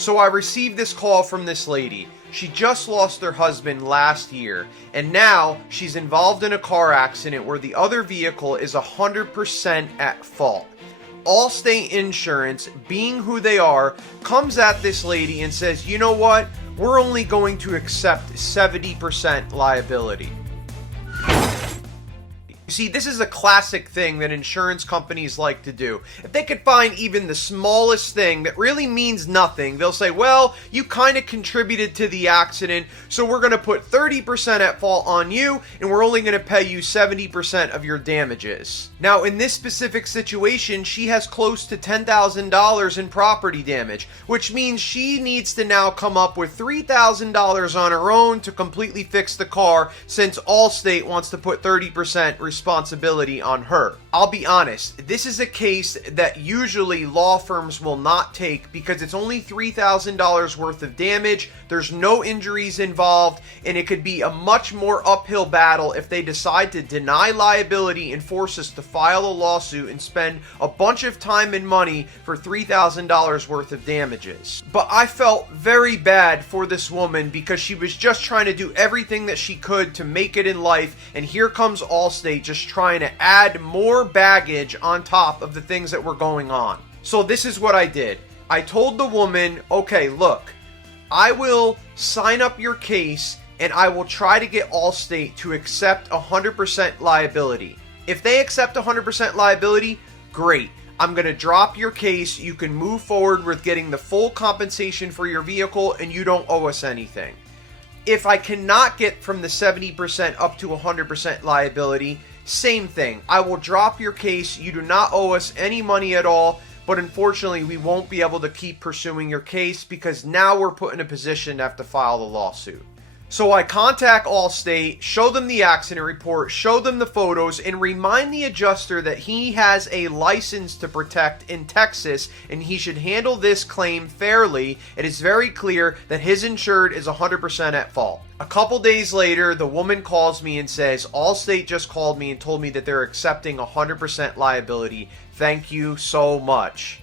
So I received this call from this lady. She just lost her husband last year, and now she's involved in a car accident where the other vehicle is 100% at fault. Allstate Insurance, being who they are, comes at this lady and says, you know what? We're only going to accept 70% liability. You see, this is a classic thing that insurance companies like to do. If they could find even the smallest thing that really means nothing, they'll say, well, you kind of contributed to the accident, so we're going to put 30% at fault on you, and we're only going to pay you 70% of your damages. Now, in this specific situation, she has close to $10,000 in property damage, which means she needs to now come up with $3,000 on her own to completely fix the car, since Allstate wants to put 30% responsibility on her. I'll be honest, this is a case that usually law firms will not take because it's only $3,000 worth of damage, there's no injuries involved, and it could be a much more uphill battle if they decide to deny liability and force us to file a lawsuit and spend a bunch of time and money for $3,000 worth of damages. But I felt very bad for this woman because she was just trying to do everything that she could to make it in life, and here comes Allstate just trying to add more baggage on top of the things that were going on. So this is what I did. I told the woman, okay, look, I will sign up your case and I will try to get Allstate to accept 100% liability. If they accept 100% liability, great. I'm going to drop your case. You can move forward with getting the full compensation for your vehicle and you don't owe us anything. If I cannot get from the 70% up to 100% liability, same thing. I will drop your case. You do not owe us any money at all, but unfortunately we won't be able to keep pursuing your case because now we're put in a position to have to file the lawsuit. So I contact Allstate, show them the accident report, show them the photos, and remind the adjuster that he has a license to protect in Texas and he should handle this claim fairly. It is very clear that his insured is 100% at fault. A couple days later, the woman calls me and says, Allstate just called me and told me that they're accepting 100% liability. Thank you so much.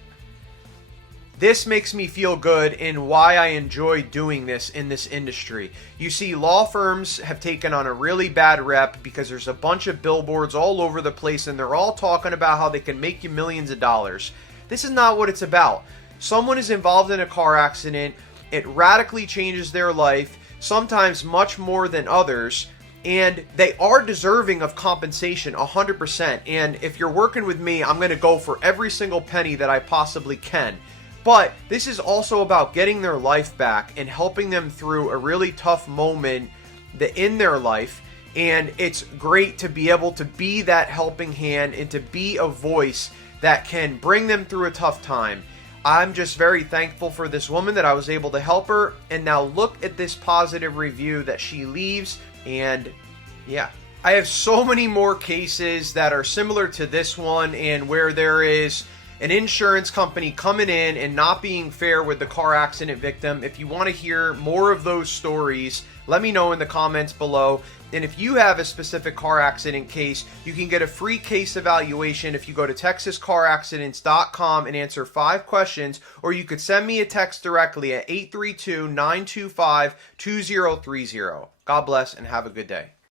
This makes me feel good and why I enjoy doing this in this industry. You see, law firms have taken on a really bad rep because there's a bunch of billboards all over the place and they're all talking about how they can make you millions of dollars. This is not what it's about. Someone is involved in a car accident, it radically changes their life, sometimes much more than others, and they are deserving of compensation 100%. And if you're working with me, I'm going to go for every single penny that I possibly can. But this is also about getting their life back and helping them through a really tough moment in their life. And it's great to be able to be that helping hand and to be a voice that can bring them through a tough time. I'm just very thankful for this woman that I was able to help her. And now look at this positive review that she leaves. And yeah, I have so many more cases that are similar to this one and where there is an insurance company coming in and not being fair with the car accident victim. If you want to hear more of those stories, let me know in the comments below. And if you have a specific car accident case, you can get a free case evaluation if you go to texascaraccidents.com and answer 5 questions, or you could send me a text directly at 832-925-2030. God bless and have a good day.